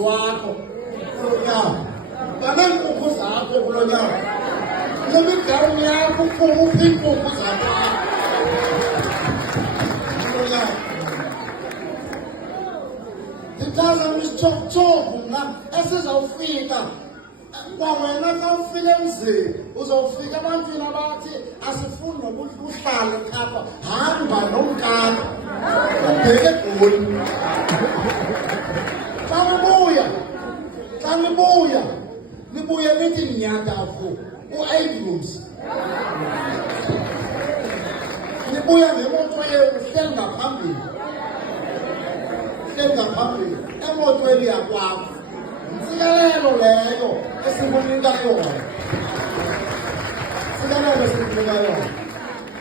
umzi wakho kulo nyaka, baneenkukhu zakho kulo nyaka, nemigawuni yakho uphi iinkukhu zakho kulo nyaka. Ndithaza isitshoptshophu mna esizawufika kwawena xa ufika emzini uzawufika ebantwini abathi asifuni nokuhlala ekhapha, hamba nomkakho ubheke eGoli. Xa nibuya nithi nyakafu u-Adams, nibuya ngemoto yenu hleli ngaphambili, emotweni yakwakho. Ntsikelelo leyo esikunika yona.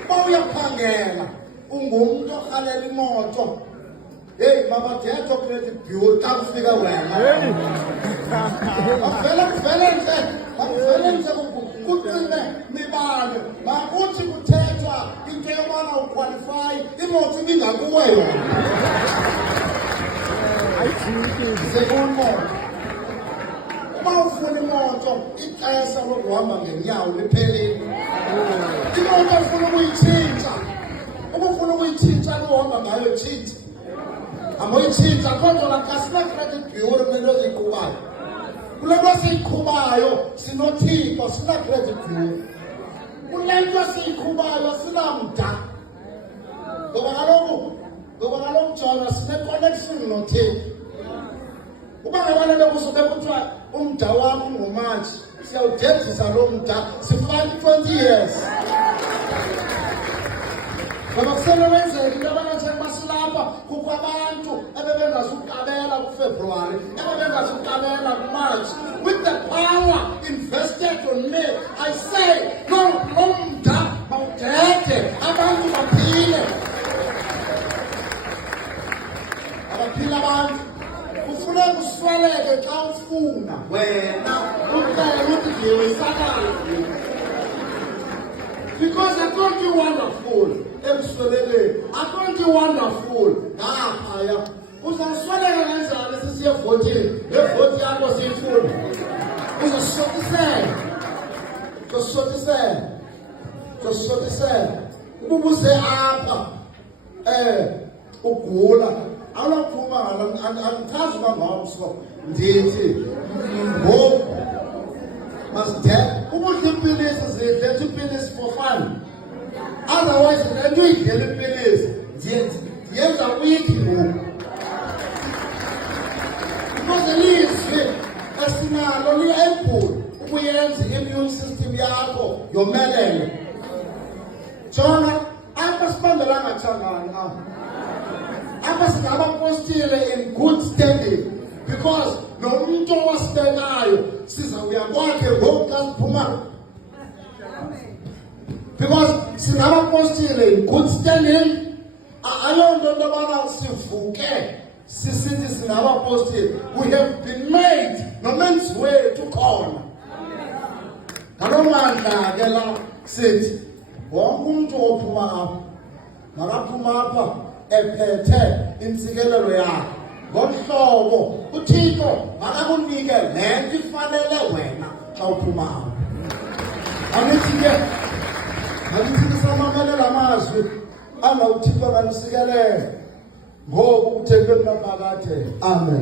Uba uyaphangela ungumntu orhalela imoto, heyi mabadetho kuleti bhyu xa kufika wena. Makuvele nje kucime nibale, makuthi kuthethwa into yobana ukwalifayi, imoto ibingakuwe yona. Uma ufuna imoto, ixesha lokuhamba ngenyawo liphelile. Imoto ufuna ukuyitshintsha, ufuna lokuhamba ngayo tshintsha. Amoyitshintsha kodwa lakasina credit bureau kwento eziyiqhubayo. Kule nto siyiqhubayo sinothixo, sina credit bureau. Kule nto siyiqhubayo sinamda. Ngoba kaloku Jona sine-connection nothixo. Uba ngabana bekusuke kuthiwa umda wam ungumatshi, siyawudedisa lo mda, sifake 20 years. Ngoba kusele wenzeka into abangatheka basilapha kukho abantu ebebengazukuqabela kuFebruwari, ebebengazukuqabela kuMatshi. With the power invested on me, I say, lo mda mawudede, abantu baphile. Abaphile abantu. Ufuna kusweleke xa ufuna wena ucela ukuthi ngiyoyisakala. Because I thought you wonderful ekuswelekeni. I thought you wonderful ngaphaya. Uzasweleka kanjani sisiye evotini? Le voti yakho siyifuna. Uzosothisela. Ubuse apha ugula. Awunaphuma angikhazi uba ngomso ndithi ngoku ubudla iipilisi zidletha iipilisi for fun. Otherwise le nto uyidlela iipilisi ndiyenza wiki ngoku. Because ilizwi esinalo liya-able ukuyenza i-immune system yakho yomelele. Jona apha sibambelanga thangani apha. Apha singabapostile in good standing, because nomuntu owasibekayo sizawuya kwakhe ngoku xa siphuma. Because singabapostile in good standing, ayonto into yobana sivuke sisithi singabapostile. We have been made, nomenzi wethu khona. Ngaloo mandla ke la sithi wonke umntu ophuma apha makaphuma apha ephethe intsikelelo yakhe. Ngohlobo uThixo makakunike le nto ifanele wena xa uphuma apha. Angithi samamelela amazwi uThixo anganisikelele ngoku kuthethwe naphakade. Amen.